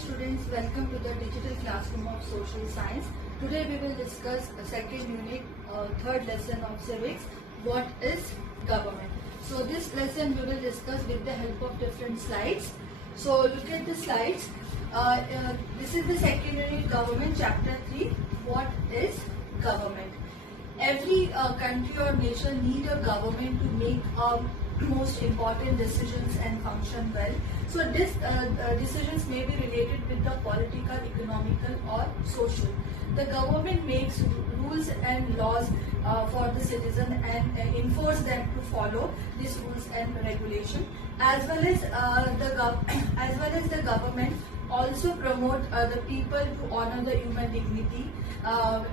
students, welcome to the digital classroom of social science. Today we will discuss a second unit, third lesson of civics, what is government. So this lesson we will discuss with the help of different slides. So look at the slides. This is the second unit, government, chapter 3, what is government. Every country or nation need a government to make most important decisions and function well. So this decisions may be related with the political, economical or social. The government makes rules and laws for the citizen and enforce them to follow these rules and regulation, as well as the government also promote the people to honor the human dignity.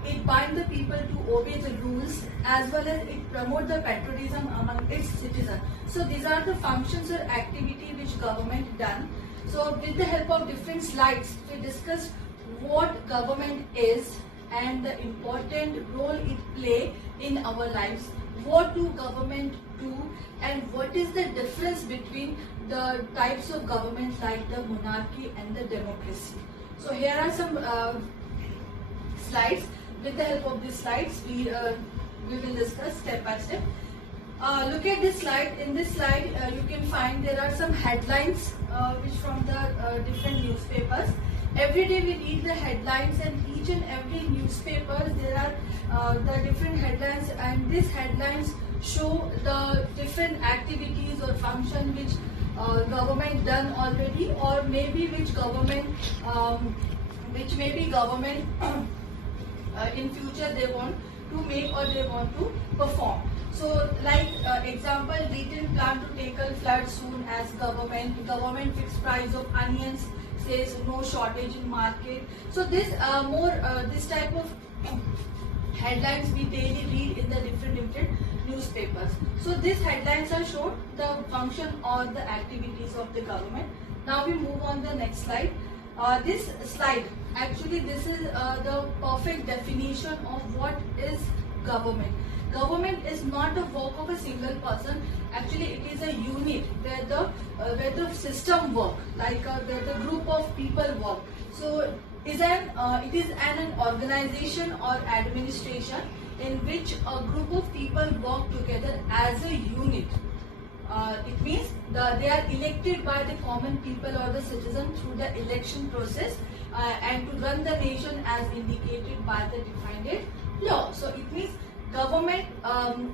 It bind the people to obey the rules, as well as it promote the patriotism among its citizens. So these are the functions or activity which government done. So with the help of different slides, we discussed what government is and the important role it play in our lives. What do government do, and what is the difference between the types of government like the monarchy and the democracy. So here are some slides. With the help of these slides, we will discuss step by step. Look at this slide. In this slide, you can find there are some headlines which from the different newspapers. Every day we read the headlines, and each and every newspaper there are the different headlines, and these headlines show the different activities or function which government done already, or maybe which may be government in future they want to make or they want to perform. So like example, Beaton plan to tackle flood soon as government fixed price of onions, says no shortage in market. So this this type of headlines we daily read in the different newspapers. So these headlines are shown the function or the activities of the government. Now we move on the next slide. This slide, actually this is the perfect definition of what is government. Government is not a work of a single person. Actually, it is a unit where the system work, like where the group of people work. So it is an organization or administration in which a group of people work together as a unit. It means they are elected by the common people or the citizen through the election process and to run the nation as indicated by the defined law. So it means government,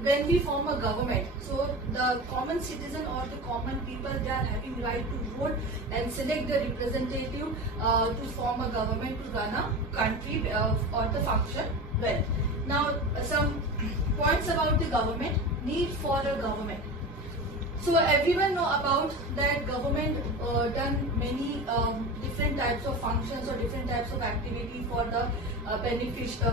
when we form a government, so the common citizen or the common people, they are having right to vote and select the representative to form a government to run a country or the function well. Now some points about the government. Need for a government. So everyone know about that government done many different types of functions or different types of activity for the beneficial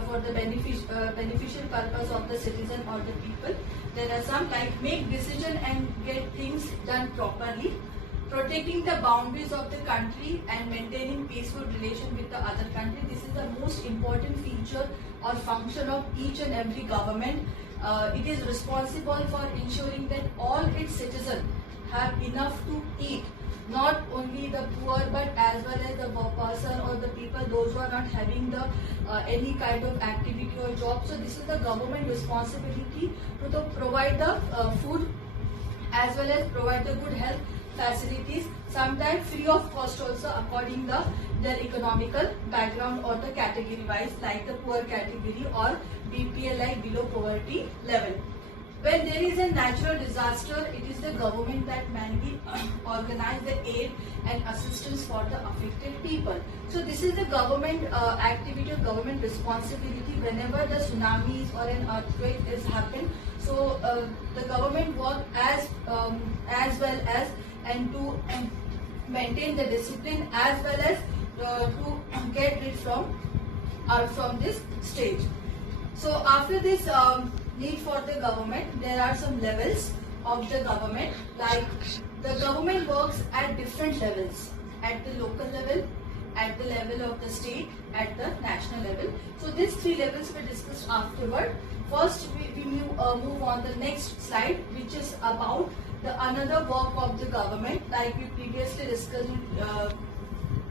purpose of the citizen or the people. There are some like make decision and get things done properly, protecting the boundaries of the country and maintaining peaceful relation with the other country. This is the most important feature or function of each and every government. It is responsible for ensuring that all its citizens have enough to eat, not only the poor but as well as the person or the people, those who are not having the any kind of activity or job. So this is the government responsibility to provide the food as well as provide the good health facilities, sometimes free of cost also according to their economical background or the category wise, like the poor category or BPL, like below poverty level. When there is a natural disaster, it is the government that mainly organize the aid and assistance for the affected people. So this is the government activity or government responsibility whenever the tsunamis or an earthquake is happen. So the government work as well as and to maintain the discipline as well as to get rid from this stage. So after this need for the government, there are some levels of the government, like the government works at different levels, at the local level, at the level of the state, at the national level. So these three levels were discussed afterward. First we move on the next slide, which is about the another work of the government, like we previously discussed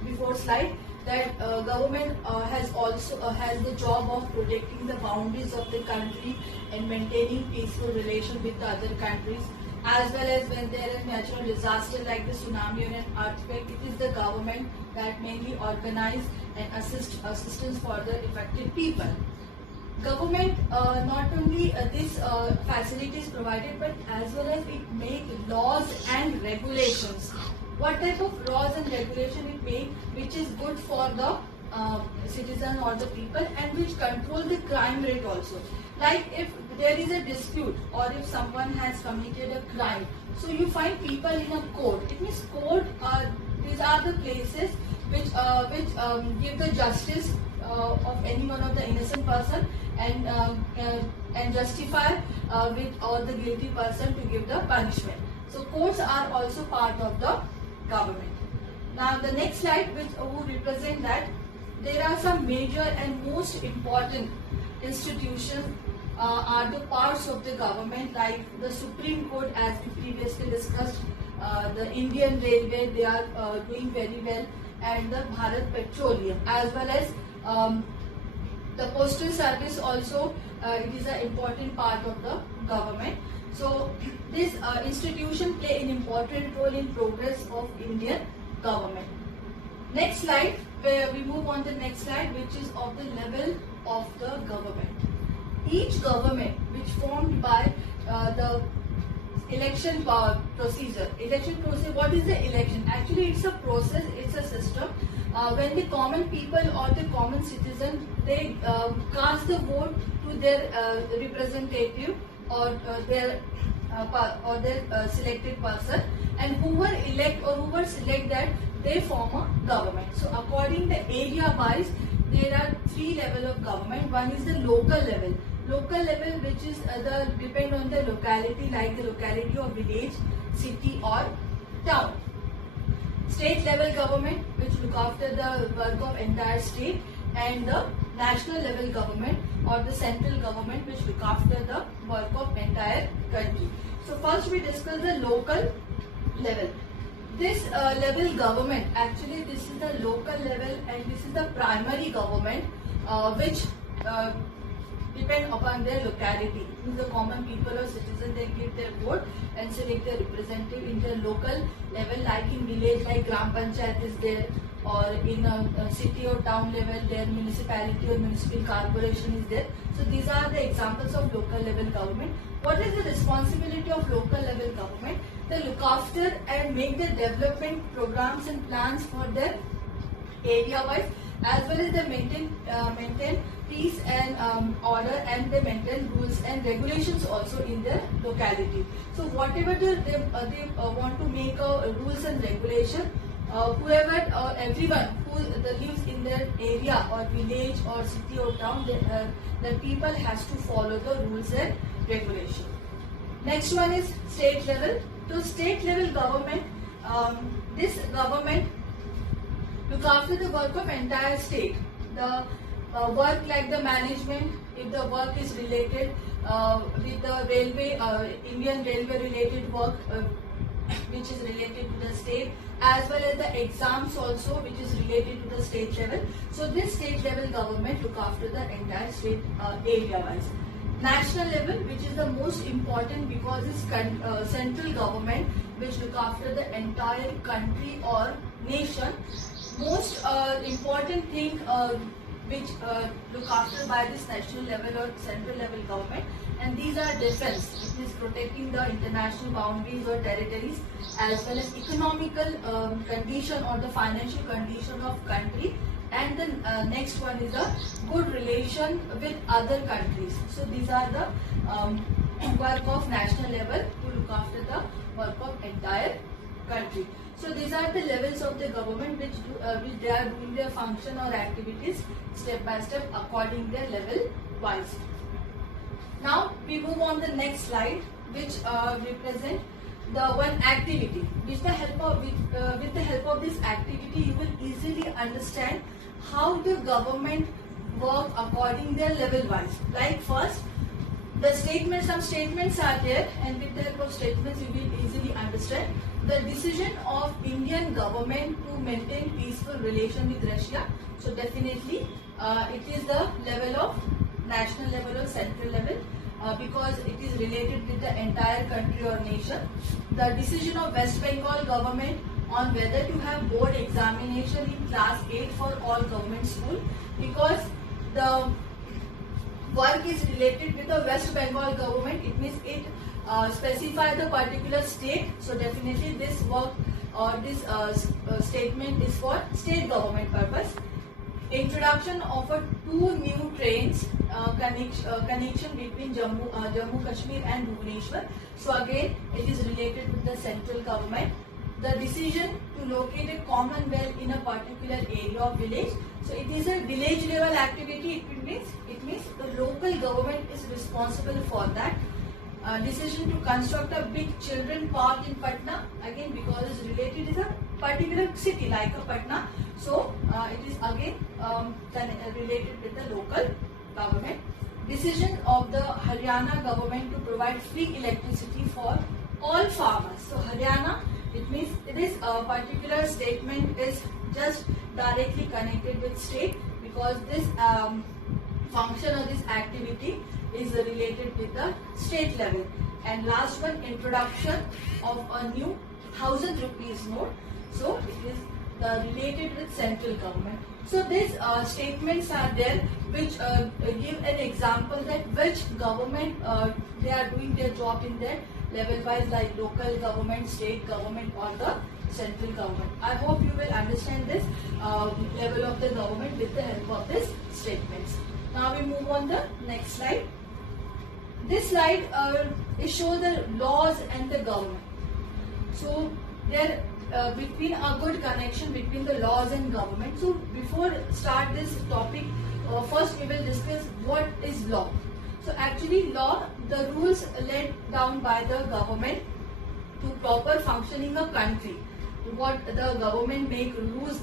before slide that government has also has the job of protecting the boundaries of the country and maintaining peaceful relation with the other countries, as well as when there is natural disaster like the tsunami or an earthquake. It is the government that mainly organize and assistance for the affected people. Government not only this facilities provided, but as well as it make laws and regulations. What type of laws and regulation it make, which is good for the citizen or the people, and which control the crime rate also. Like if there is a dispute or if someone has committed a crime, so you find people in a court. It means court. These are the places which give the justice of any one of the innocent person and justify with or the guilty person to give the punishment. So courts are also part of the government. Now the next slide, which will represent that there are some major and most important institutions are the parts of the government, like the Supreme Court, as we previously discussed, the Indian Railway, they are doing very well, and the Bharat Petroleum, as well as the Postal Service also, it is an important part of the government. So this institution play an important role in progress of Indian government. Next slide, where we move on to the next slide, which is of the level of the government. Each government which formed by the election procedure. Election procedure, what is the election? Actually it's a process, it's a system. When the common people or the common citizen, they cast the vote to their representative or their selected person, and whoever elect or whoever select that, they form a government. So according the area wise, there are three levels of government. One is the local level. Local level, which is depend on the locality, like the locality of village, city or town. State level government, which look after the work of entire state, and the national level government or the central government, which look after the work of entire country. So first we discuss the local level. This level government, actually this is the local level, and this is the primary government which depend upon their locality. The common people or citizen, they give their vote and select their representative in their local level, like in village, like Gram Panchayat is there, or in a city or town level, their municipality or municipal corporation is there. So these are the examples of local level government. What is the responsibility of local level government? They look after and make the development programs and plans for their area wise, as well as they maintain peace and order, and they maintain rules and regulations also in their locality. So whatever they want to make rules and regulation, whoever or everyone who lives in their area or village or city or town, the people has to follow the rules and regulation. Next one is state level. So state level government, this government look after the work of entire state. The work like the management, if the work is related with the railway, Indian railway related work, which is related to the state, as well as the exams also, which is related to the state level. So this state level government look after the entire state area wise. National level, which is the most important because it's central government which look after the entire country or nation. Most important thing which look after by this national level or central level government, and these are defense, it is protecting the international boundaries or territories, as well as economical condition or the financial condition of country, and the next one is a good relation with other countries. So these are the work of national level to look after the work of entire country. So these are the levels of the government which they are doing their function or activities step by step according their level wise. Now we move on the next slide, which represent the one activity. With the help of this activity, you will easily understand how the government work according their level wise. Like first, the statements, some statements are there, and with the help of statements you will easily understand. the decision of Indian government to maintain peaceful relation with Russia. So definitely it is the level of national level or central level because it is related with the entire country or nation. The decision of West Bengal government on whether to have board examination in class 8 for all government school, because the work is related with the West Bengal government. It means it specify the particular state. So definitely this work or this statement is for state government purpose. Introduction of a 2 new trains connection between Jammu Kashmir and Bhubaneswar. So again it is related with the central government. The decision to locate a common well in a particular area of village. So it is a village level activity. It means the local government is responsible for that. Decision to construct a big children park in Patna, again because it's related is a particular city like a Patna. So it is again related with the local government. Decision of the Haryana government to provide free electricity for all farmers. So Haryana, it means this particular statement is just directly connected with state because this function or this activity is related with the state level. And last one, introduction of a new 1000 rupees note. So it is related with central government. So these statements are there which give an example that which government they are doing their job in their level wise, like local government, state government or the central government. I hope you will understand this level of the government with the help of these statements. Now we move on the next slide. This slide is show the laws and the government. So there between a good connection between the laws and government. So before start this topic, first we will discuss what is law. So actually law, the rules laid down by the government to proper functioning a country. What the government make rules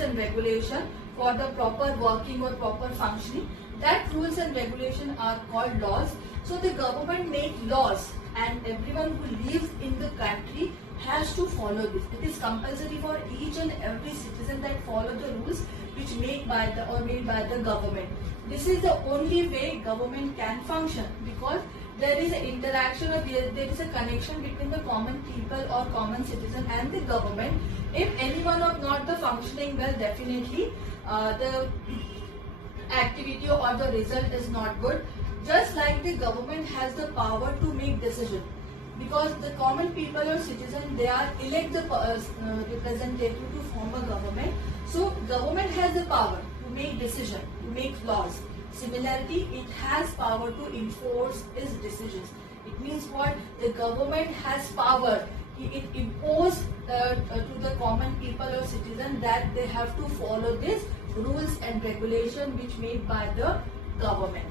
and regulation for the proper working or proper functioning. That rules and regulation are called laws. So the government make laws and everyone who lives in the country has to follow this. It is compulsory for each and every citizen that follow the rules which made by the government. This is the only way government can function because there is an interaction or there is a connection between the common people or common citizen and the government. If anyone of not the functioning well, definitely the activity or the result is not good. Just like the government has the power to make decision, because the common people or citizen, they are elect the representative to form a government. So government has the power to make decision, to make laws. Similarly, it has power to enforce its decisions. It means what? The government has power. It imposes to the common people or citizen that they have to follow these rules and regulation which made by the government.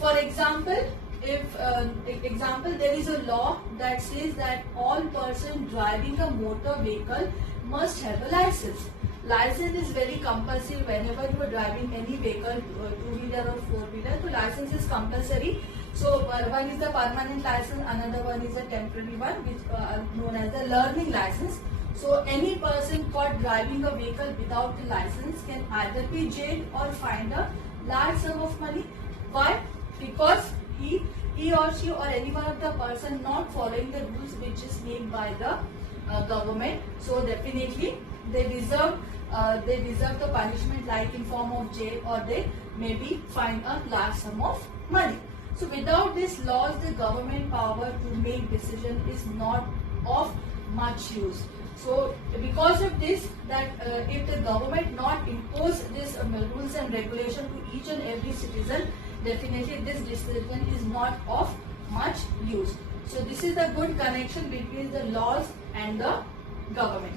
For example, if there is a law that says that all person driving a motor vehicle must have a license. License is very compulsory whenever you are driving any vehicle, two-wheeler or four-wheeler. So license is compulsory. So one is the permanent license, another one is a temporary one, which are known as the learning license. So any person caught driving a vehicle without the license can either be jailed or fined a large sum of money. Why? Because he or she or any one of the person not following the rules which is made by the government. So definitely they deserve the punishment like in form of jail or they may be fined a large sum of money. So without these laws, the government power to make decision is not of much use. So because of this, that if the government not impose this rules and regulation to each and every citizen, definitely this decision is not of much use. So this is the good connection between the laws and the government.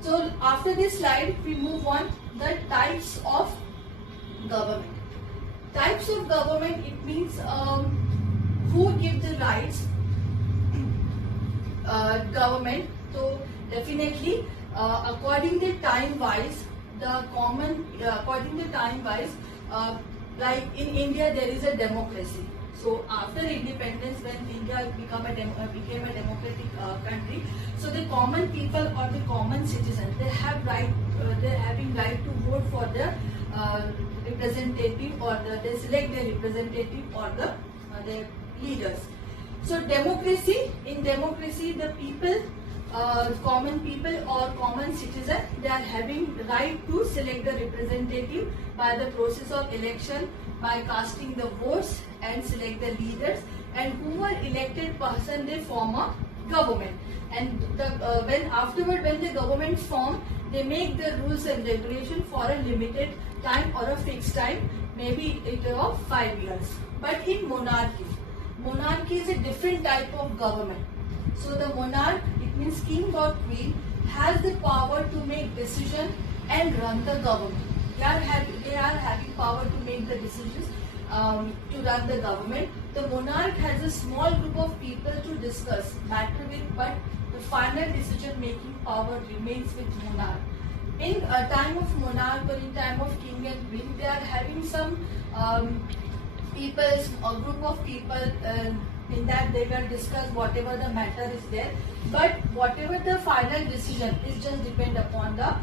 So after this slide, we move on the types of government. Types of government, it means who give the rights government. So definitely according to time wise, like in India there is a democracy. So after independence, when India became a democratic country, so the common people or the common citizen, they have right, they're having right to vote for the representative, or they select their representative or their leaders. So democracy, in democracy, the people, common people or common citizen, they are having right to select the representative by the process of election, by casting the votes and select the leaders, and who are elected person, they form a government. And when the government form, they make the rules and regulation for a limited time or a fixed time, maybe it of 5 years. But in monarchy is a different type of government. So the monarch, it means king or queen, has the power to make decision and run the government. They are having power to make the decisions, to run the government. The monarch has a small group of people to discuss matter with, but the final decision making power remains with monarch. In a time of monarch or in time of king and queen, they are having some people, a group of people, in that they will discuss whatever the matter is there, but whatever the final decision is just depend upon the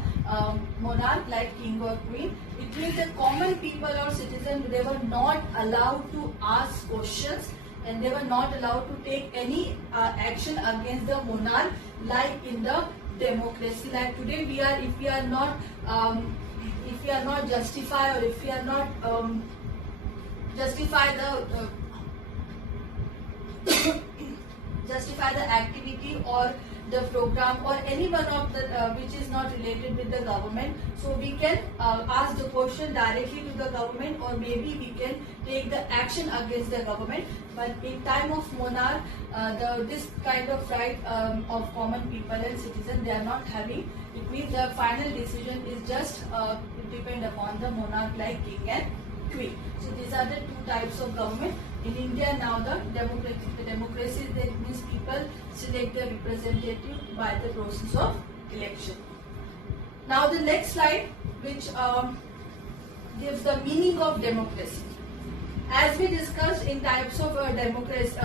monarch, like king or queen. It means the common people or citizens, they were not allowed to ask questions, and they were not allowed to take any action against the monarch, like in the democracy. Like today, if we are not justify, or if we are not justify the activity or the program or any one of the which is not related with the government, so we can ask the question directly to the government, or maybe we can take the action against the government. But in time of monarch, this kind of right of common people and citizens, they are not having. It means the final decision is just depend upon the monarch, like king and queen. So these are the two types of government. In India now, the democracy, that means people select their representative by the process of election. Now the next slide, which gives the meaning of democracy. As we discussed in types of democracy,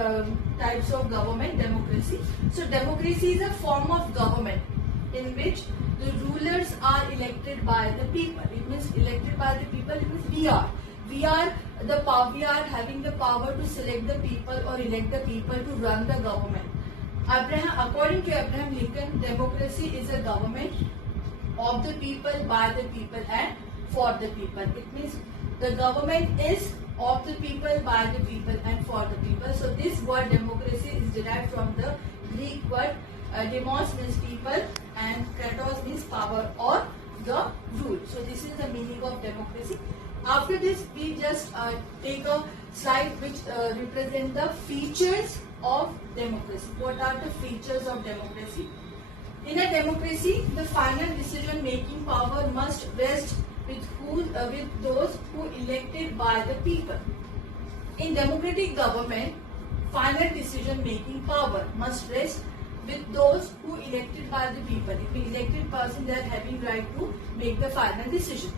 types of government, democracy. So democracy is a form of government in which the rulers are elected by the people. It means elected by the people. It means we are having the power to select the people or elect the people to run the government. According to Abraham Lincoln, democracy is a government of the people, by the people, and for the people. It means the government is of the people, by the people, and for the people. So this word democracy is derived from the Greek word demos, means people, and kratos means power or the rule. So this is the meaning of democracy. After this, we just take a slide which represent the features of democracy. What are the features of democracy? In a democracy, the final decision-making power must rest with those who elected by the people. In democratic government, final decision-making power must rest with those who elected by the people. If the elected person, they are having right to make the final decision.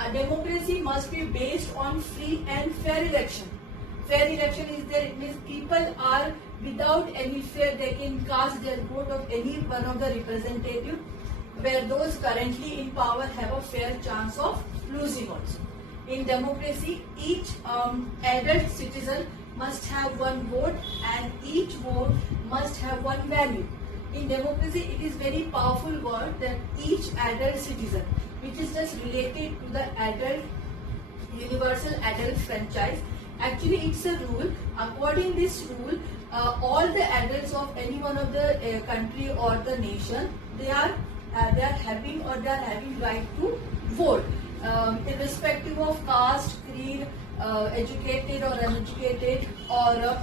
A democracy must be based on free and fair election. Fair election is there, it means people are without any fear, they can cast their vote of any one of the representative, where those currently in power have a fair chance of losing also. In democracy, each adult citizen must have one vote, and each vote must have one value. In democracy, it is very powerful word that each adult citizen, which is just related to the adult, universal adult franchise. Actually, it's a rule. According to this rule, all the adults of any one of the country or the nation, they are having right to vote, irrespective of caste, creed, educated or uneducated, or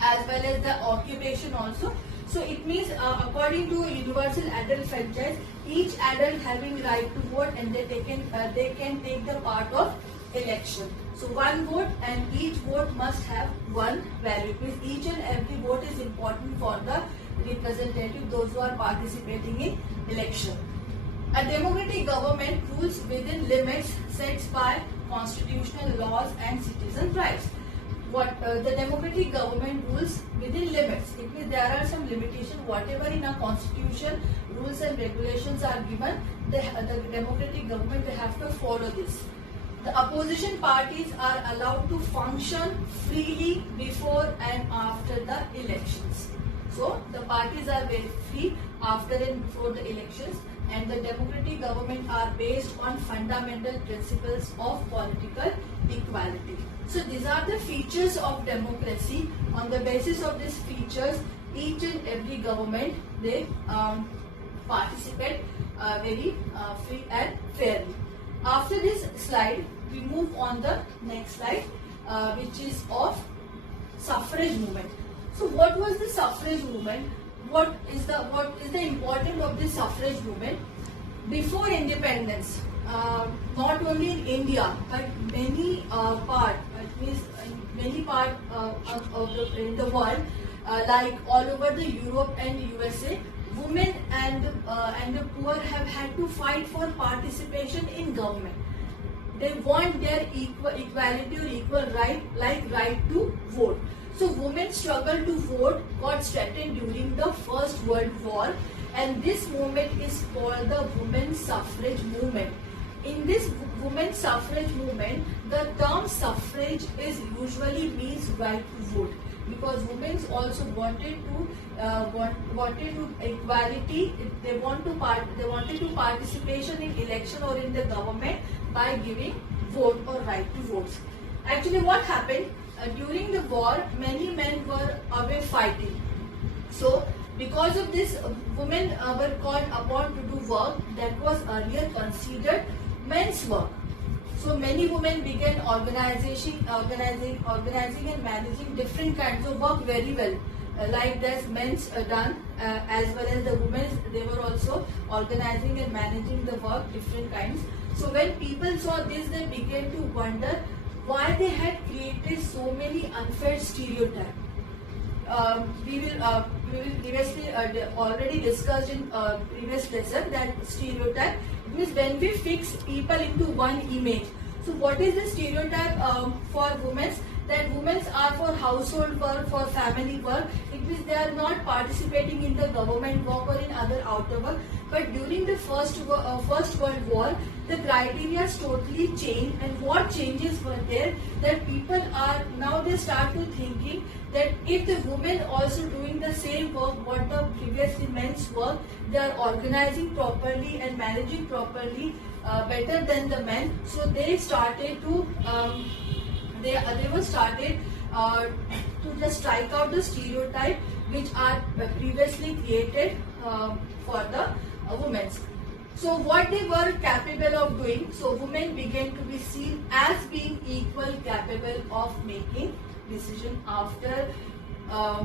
as well as the occupation also. So it means according to universal adult franchise, each adult having right to vote, and they can take the part of election. So one vote, and each vote must have one value. It means each and every vote is important for the representative, those who are participating in election. A democratic government rules within limits set by constitutional laws and citizen rights. the democratic government rules within limits. It means there are some limitations. Whatever in our constitution, rules and regulations are given, the democratic government they have to follow this. The opposition parties are allowed to function freely before and after the elections. So the parties are very free after and before the elections, and the democratic government are based on fundamental principles of political equality. So these are the features of democracy. On the basis of these features, each and every government they participate very free and fairly. After this slide, we move on the next slide, which is of suffrage movement. So what was the suffrage movement? What is the importance of the suffrage movement? Before independence, not only in India but many part in the world, like all over the Europe and USA, women and the poor have had to fight for participation in government. They want their equality or equal right, like right to vote. So women's struggle to vote got started during the First World War, and this movement is called the women's suffrage movement. In this women's suffrage movement, the term suffrage is usually means right to vote, because women also wanted to equality. They wanted to participation in election or in the government by giving vote or right to votes. Actually, what happened during the war? Many men were away fighting. So because of this, women were called upon to do work that was earlier considered men's work. So many women began organizing and managing different kinds of work very well. Like that men's done, as well as the women's, they were also organizing and managing the work different kinds. So when people saw this, they began to wonder why they had created so many unfair stereotypes. We will previously already discussed in previous lesson that stereotype means when we fix people into one image. So what is the stereotype for women? That women are for household work, for family work. It means they are not participating in the government work or in other outer work. But during the First World War, the criteria totally changed, and what changes were there, that people are now they start to thinking that if the women also doing the same work what the previously men's work, they are organizing properly and managing properly better than the men. So they started to to just strike out the stereotype which are previously created for the women. So what they were capable of doing, so women began to be seen as being equal capable of making decision after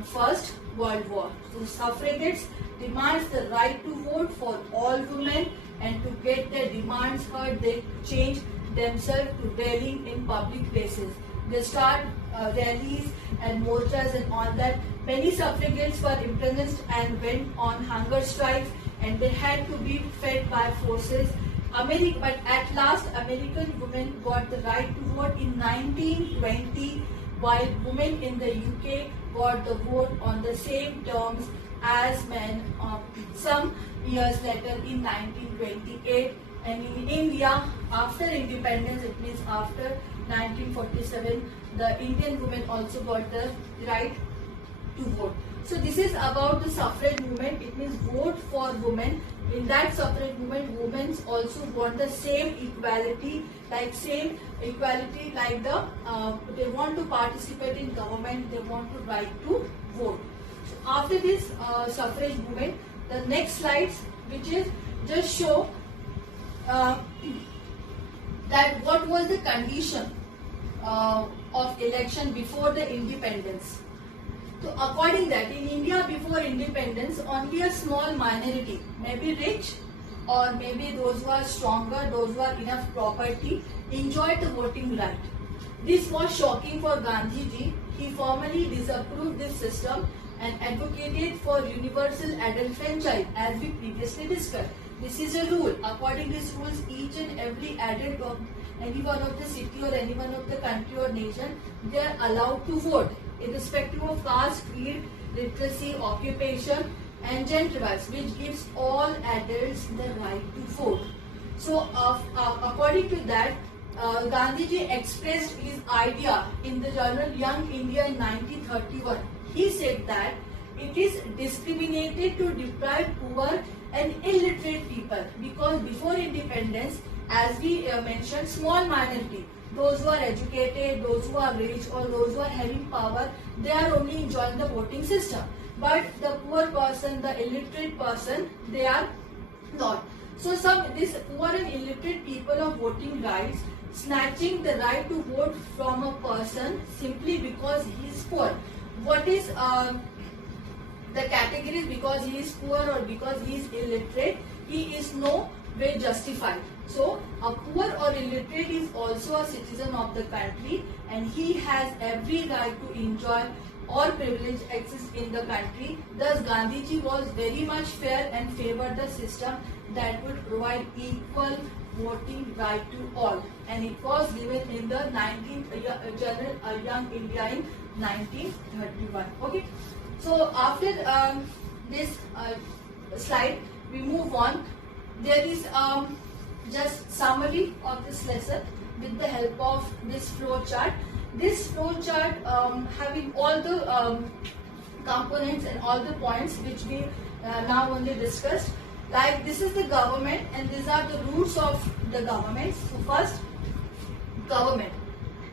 First World War. So suffragettes demands the right to vote for all women, and to get their demands heard, they changed themselves to rallying in public places. They start rallies and mortars and all that. Many suffragettes were imprisoned and went on hunger strikes, and they had to be fed by forces. But at last, American women got the right to vote in 1920, while women in the UK got the vote on the same terms as men some years later in 1928. And in India, after independence, it means after 1947, the Indian women also got the right to vote. So this is about the suffrage movement. It means vote for women. In that suffrage movement, women also want the same equality, like the they want to participate in government. They want to right to vote. So after this suffrage movement, the next slides, which is just show that what was the condition of election before the independence. So according that, in India before independence, only a small minority, maybe rich or maybe those who are stronger, those who are enough property, enjoyed the voting right. This was shocking for Gandhiji. He formally disapproved this system and advocated for universal adult franchise, as we previously discussed. This is a rule. According to these rules, each and every adult any one of the city or any one of the country or nation, they are allowed to vote irrespective of caste, creed, literacy, occupation and gender wise, which gives all adults the right to vote. So according to that, Gandhiji expressed his idea in the journal Young India in 1931. He said that it is discriminated to deprive poor and illiterate people, because before independence, as we mentioned, small minority, those who are educated, those who are rich or those who are having power, they are only enjoying the voting system. But the poor person, the illiterate person, they are not. So this poor and illiterate people are voting rights, snatching the right to vote from a person simply because he is poor. What is the categories? Because he is poor or because he is illiterate, he is no way justified. So a poor or illiterate is also a citizen of the country, and he has every right to enjoy all privilege exists in the country. Thus Gandhiji was very much fair and favored the system that would provide equal voting right to all, and it was given in the 19th Journal Young India in 1931. Okay, so after this slide we move on. There is just summary of this lesson with the help of this flow chart. This flow chart having all the components and all the points which we now only discussed. Like this is the government and these are the roots of the government. So first, government.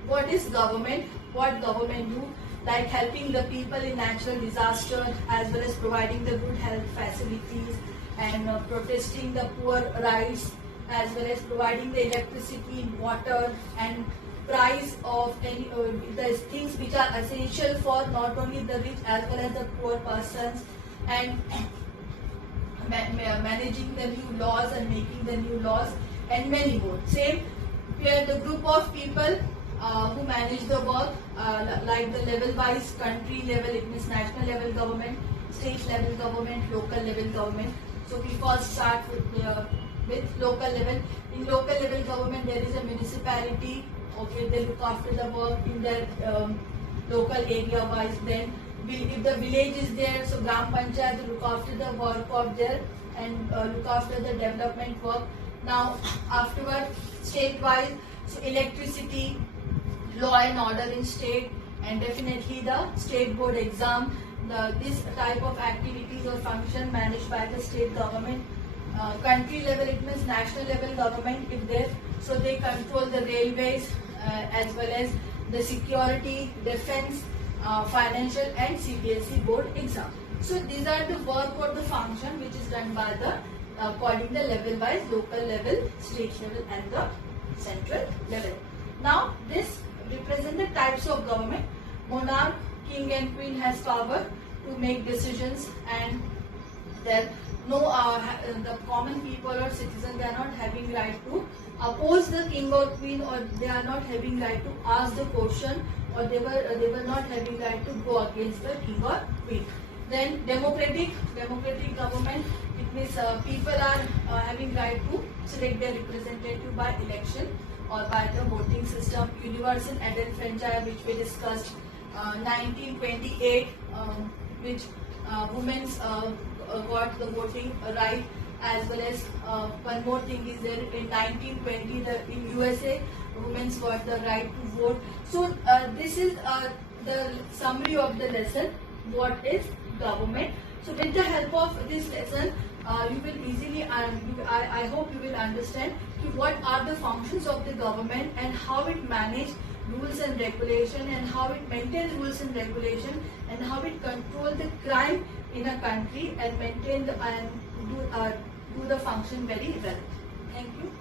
What is government? What government do? Like helping the people in natural disaster, as well as providing the good health facilities and protesting the poor rights, as well as providing the electricity, water and price of any the things which are essential for not only the rich as well as the poor persons, and managing the new laws and making the new laws and many more. Same here, the group of people who manage the work, like the level wise, country level, it means national level government, state level government, local level government. So we first start with local level. In local level government there is a municipality. Okay, they look after the work in their local area wise. Then if the village is there, so Gram Panchayat look after the work of there and look after the development work. Now afterward, state wise, so electricity, law and order in state, and definitely the state board exam. This type of activities or function managed by the state government. Country level, it means national level government if there, so they control the railways as well as the security, defense, financial and CBSE board exam. So these are the work or the function which is done by the according the level wise, local level, state level and the central level. Now this represent the types of government. Monarch, king and queen has power to make decisions, and then no the common people or citizen, they are not having right to oppose the king or queen, or they are not having right to ask the question, or they were not having right to go against the king or queen. Then democratic government, it means people are having right to select their representative by election or by the voting system. Universal adult franchise, which we discussed 1928, which women's got the voting right, as well as one more thing is there in 1920 in USA women's got the right to vote. So this is the summary of the lesson, what is government. So with the help of this lesson you will easily I hope you will understand what are the functions of the government and how it manage rules and regulation, and how it maintain rules and regulation, and how it control the crime in a country and maintain the, and do the function very well. Thank you.